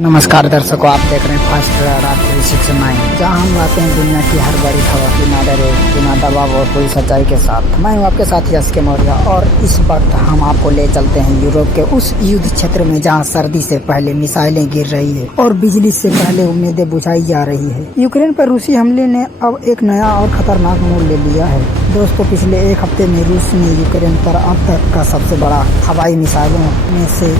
नमस्कार दर्शकों, आप देख रहे हैं फास्ट रात 369, जहां हम लाते हैं दुनिया की हर बड़ी खबर बिना डरे, बिना दबाव और पूरी सच्चाई के साथ। मैं हूं आपके साथ यश के मौर्य और इस वक्त हम आपको ले चलते हैं यूरोप के उस युद्ध क्षेत्र में जहां सर्दी से पहले मिसाइलें गिर रही है और बिजली से पहले उम्मीदें बुझाई जा रही है। यूक्रेन पर रूसी हमले ने अब एक नया और खतरनाक मोड़ ले लिया है। दोस्तों, पिछले एक हफ्ते में रूस ने यूक्रेन पर अब तक का सबसे बड़ा हवाई मिसाइलों में से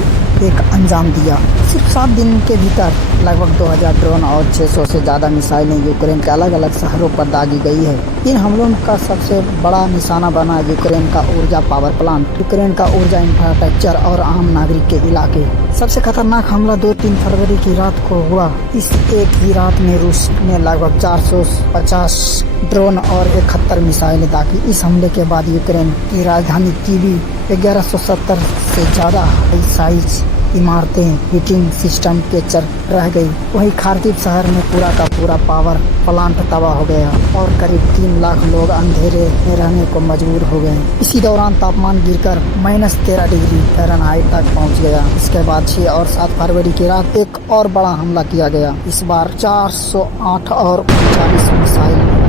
एक अंजाम दिया। सिर्फ 7 दिन के भीतर लगभग 2000 ड्रोन और 600 से ज्यादा मिसाइलें यूक्रेन के अलग अलग शहरों पर दागी गई है। इन हमलों का सबसे बड़ा निशाना बना यूक्रेन का ऊर्जा पावर प्लांट, यूक्रेन का ऊर्जा इंफ्रास्ट्रक्चर और आम नागरिक के इलाके। सबसे खतरनाक हमला 2-3 फरवरी की रात को हुआ। इस एक ही रात में रूस ने लगभग 450 ड्रोन और 71 मिसाइलें दागी। इस हमले के बाद यूक्रेन की राजधानी कीवी 1170 से ज्यादा साइज इमारतें हीटिंग सिस्टम के चर रह गई। वहीं खार्किव शहर में पूरा का पूरा पावर प्लांट तबाह हो गया और करीब 3 लाख लोग अंधेरे में रहने को मजबूर हो गए। इसी दौरान तापमान गिरकर -13 डिग्री फ़ारेनहाइट तक पहुंच गया। इसके बाद 6 और 7 फरवरी की रात एक और बड़ा हमला किया गया। इस बार 408 और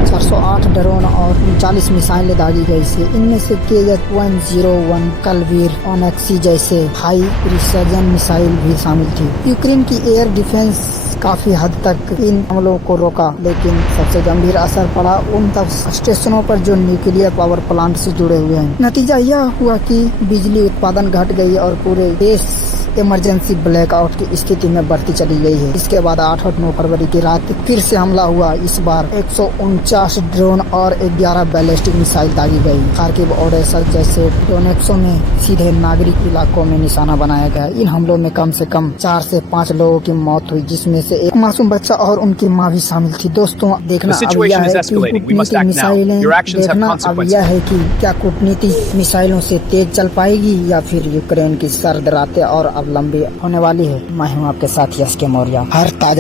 408 ड्रोन और 39 मिसाइलें दागी गई थी। इनमें से KH-101 कलवीर ओनेक्सी जैसे हाई प्रिसिजन मिसाइल भी शामिल थी। यूक्रेन की एयर डिफेंस काफी हद तक इन हमलों को रोका, लेकिन सबसे गंभीर असर पड़ा उन तब स्टेशनों पर जो न्यूक्लियर पावर प्लांट से जुड़े हुए हैं। नतीजा यह हुआ कि बिजली उत्पादन घट गई और पूरे देश इमरजेंसी ब्लैकआउट की स्थिति में बढ़ती चली गई है। इसके बाद 8 और 9 फरवरी की रात फिर से हमला हुआ। इस बार 149 ड्रोन और 11 बैलिस्टिक मिसाइल दागी गई। खार्किव, ओडेसा जैसे डोनेट्सो में सीधे नागरिक इलाकों में निशाना बनाया गया। इन हमलों में कम से कम 4 से 5 लोगों की मौत हुई, जिसमें से एक मासूम बच्चा और उनकी माँ भी शामिल थी। दोस्तों, देखना अब यह है कि कूटनीतिक मिसाइलें अब यह है कि क्या कूटनीति मिसाइलों से तेज चल पाएगी या फिर यूक्रेन की सर्द रातें और अब लंबी होने वाली है। मैं हूँ आपके साथ यश के मौर्य। हर ताजा